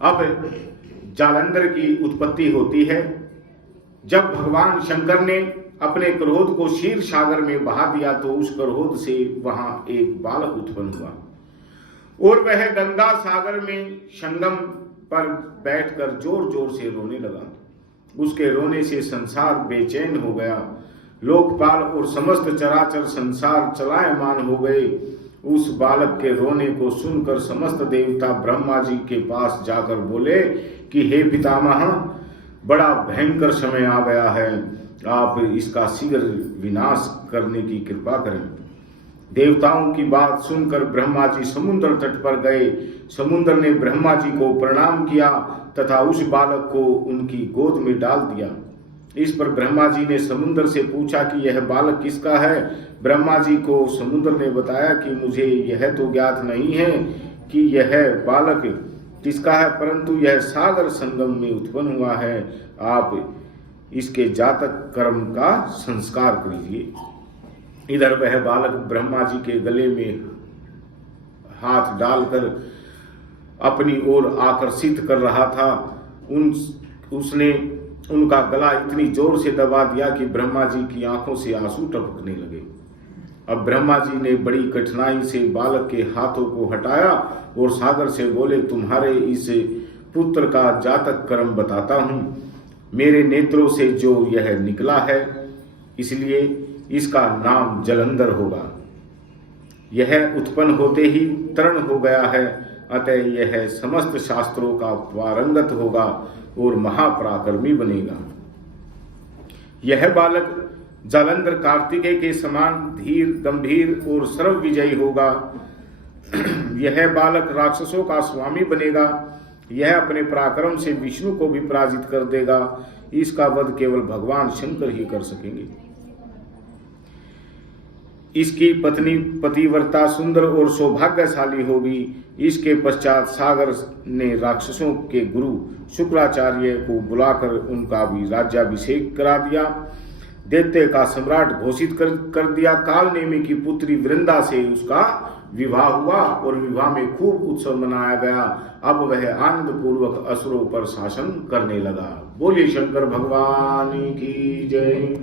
अब जालंधर की उत्पत्ति होती है जब भगवान शंकर ने अपने क्रोध को क्षीर सागर में बहा दिया तो उस क्रोध से वहां एक बालक उत्पन्न हुआ और वह गंगा सागर में संगम पर बैठकर जोर जोर से रोने लगा। उसके रोने से संसार बेचैन हो गया, लोकपाल और समस्त चराचर संसार चलायमान हो गए। उस बालक के रोने को सुनकर समस्त देवता ब्रह्मा जी के पास जाकर बोले कि हे पितामह, बड़ा भयंकर समय आ गया है, आप इसका शीघ्र विनाश करने की कृपा करें। देवताओं की बात सुनकर ब्रह्मा जी समुद्र तट पर गए। समुद्र ने ब्रह्मा जी को प्रणाम किया तथा उस बालक को उनकी गोद में डाल दिया। इस पर ब्रह्मा जी ने समुद्र से पूछा कि यह बालक किसका है। ब्रह्मा जी को समुद्र ने बताया कि मुझे यह तो ज्ञात नहीं है कि यह बालक किसका है, परंतु यह सागर संगम में उत्पन्न हुआ है। आप इसके जातक कर्म का संस्कार कीजिए। इधर वह बालक ब्रह्मा जी के गले में हाथ डालकर अपनी ओर आकर्षित कर रहा था। उसने उनका गला इतनी जोर से दबा दिया कि ब्रह्मा जी की आंखों से आंसू टपकने लगे। अब ब्रह्मा जी ने बड़ी कठिनाई से बालक के हाथों को हटाया और सागर से बोले, तुम्हारे इस पुत्र का जातक कर्म बताता हूं। मेरे नेत्रों से जो यह निकला है, इसलिए इसका नाम जलंधर होगा। यह उत्पन्न होते ही तरण हो गया है, अतः यह समस्त शास्त्रों का पारंगत होगा और महापराक्रमी बनेगा। यह बालक जालंधर कार्तिकेय के समान धीर, गंभीर और सर्व विजयी होगा। यह बालक राक्षसों का स्वामी बनेगा। यह अपने पराक्रम से विष्णु को भी पराजित कर देगा। इसका वध केवल भगवान शंकर ही कर सकेंगे। इसकी पत्नी पतिव्रता, सुंदर और सौभाग्यशाली होगी। इसके पश्चात सागर ने राक्षसों के गुरु शुक्राचार्य को बुलाकर उनका भी राज्याभिषेक करा दिया। दैत्य का सम्राट घोषित कर दिया। काल नेमी की पुत्री वृंदा से उसका विवाह हुआ और विवाह में खूब उत्सव मनाया गया। अब वह आनंद पूर्वक असुरों पर शासन करने लगा। बोलिए शंकर भगवान की जय।